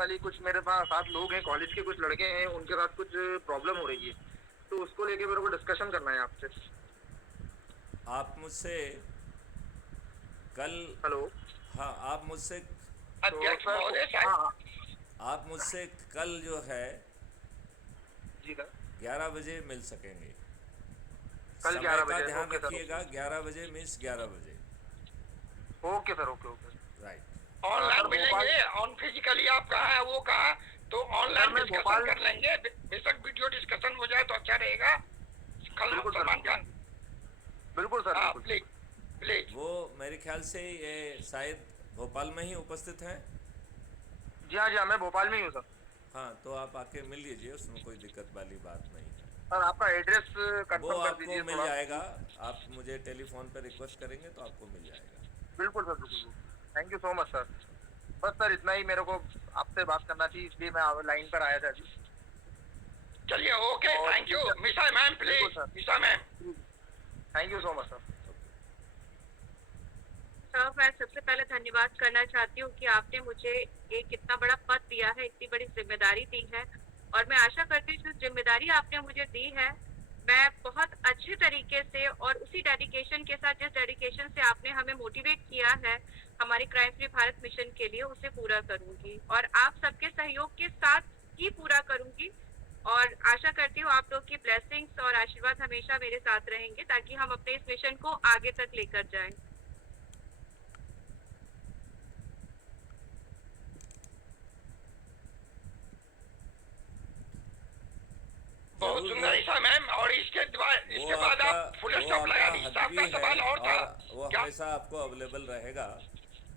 Personally कुछ मेरे पास साथ लोग हैं, कॉलेज के कुछ लड़के हैं, उनके साथ कुछ प्रॉब्लम हो रही है, तो उसको लेके मेरे को डिस्कशन करना है आपसे। आप मुझसे कल, हेलो। हाँ आप मुझसे, तो अध्यक्ष सर महोदय हाँ शायद। हाँ। आप मुझसे कल जो है जी सर। 11 बजे मिल सकेंगे। कल समय 11 का बजे ध्यान ओके सर, रखिएगा, 11 बजे मीन्स 11 बजे। Okay sir, okay okay. Right. Online sir Bhopal. मिलेंगे, ऑन फिजिकली आप कहाँ है वो कहाँ, तो सर ऑनलाइन मैं डिस्कशन भोपाल। कर लेंगे। बेशक वीडियो डिस्कशन हो जाए तो अच्छा रहेगा। कल बिल्कुल सर, सलमान बिल्कुल खान। बिल्कुल सर, हाँ बिल्कुल प्लीज, बिल्कुल। प्लीज। वो मेरे ख्याल से ये शायद भोपाल में ही उपस्थित हैं। जी हाँ, जी हाँ, मैं भोपाल में ही हूँ सर। हाँ तो आप आके मिल लीजिए, उसमें कोई दिक्कत वाली बात नहीं है। सर आपका एड्रेस वो कंफर्म कर आपको दीजिए मिल थोड़ा। जाएगा। आप मुझे टेलीफोन पर रिक्वेस्ट करेंगे तो आपको मिल जाएगा। बिल्कुल सर, बिल्कुल। Thank you so much sir. बस सर इतना ही मेरे को आपसे बात करना थी, इसलिए मैं लाइन पर आया था अभी। चलिए ओके, और थैंक यू। ठीक है। मिसा मैम बिल्कुल प्लीज, सर। मिसा ma'am. Thank you so much sir. Sir मैं सबसे पहले धन्यवाद करना चाहती हूँ कि आपने मुझे एक इतना बड़ा पद दिया है, इतनी बड़ी जिम्मेदारी दी है, और मैं आशा करती हूँ जो जिम्मेदारी आपने मुझे दी है मैं बहुत अच्छे तरीके से और उसी डेडिकेशन के साथ, जिस डेडिकेशन से आपने हमें मोटिवेट किया है हमारे क्राइम फ्री भारत मिशन के लिए, उसे पूरा करूंगी और आप सबके सहयोग के साथ ही पूरा करूंगी। और आशा करती हूँ आप लोग की ब्लेसिंग्स और आशीर्वाद हमेशा मेरे साथ रहेंगे ताकि हम अपने इस मिशन को आगे तक लेकर जाएं। बहुत ज़रूर। सुंदर ईसा मैम। और इसके बाद आप फुल वो स्टॉप लगा आपका दीजिए। हक साहब भी का है सवाल और था और वो क्या? हमेशा आपको अवेलेबल रहेगा,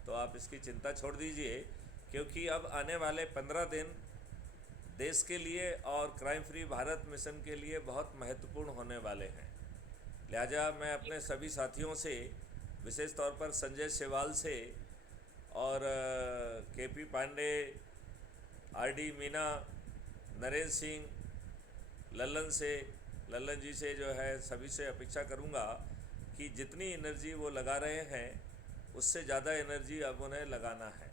तो आप इसकी चिंता छोड़ दीजिए। क्योंकि अब आने वाले 15 दिन देश के लिए और क्राइम फ्री भारत मिशन के लिए बहुत महत्वपूर्ण होने वाले हैं। लिहाजा मैं अपने सभी साथियों से, विशेष तौर पर संजय सेवाल से और केपी पांडे, आरडी मीना, नरेंद्र सिंह, लल्लन से, लल्लन जी से जो है सभी से अपेक्षा करूंगा कि जितनी एनर्जी वो लगा रहे हैं उससे ज़्यादा एनर्जी अब उन्हें लगाना है।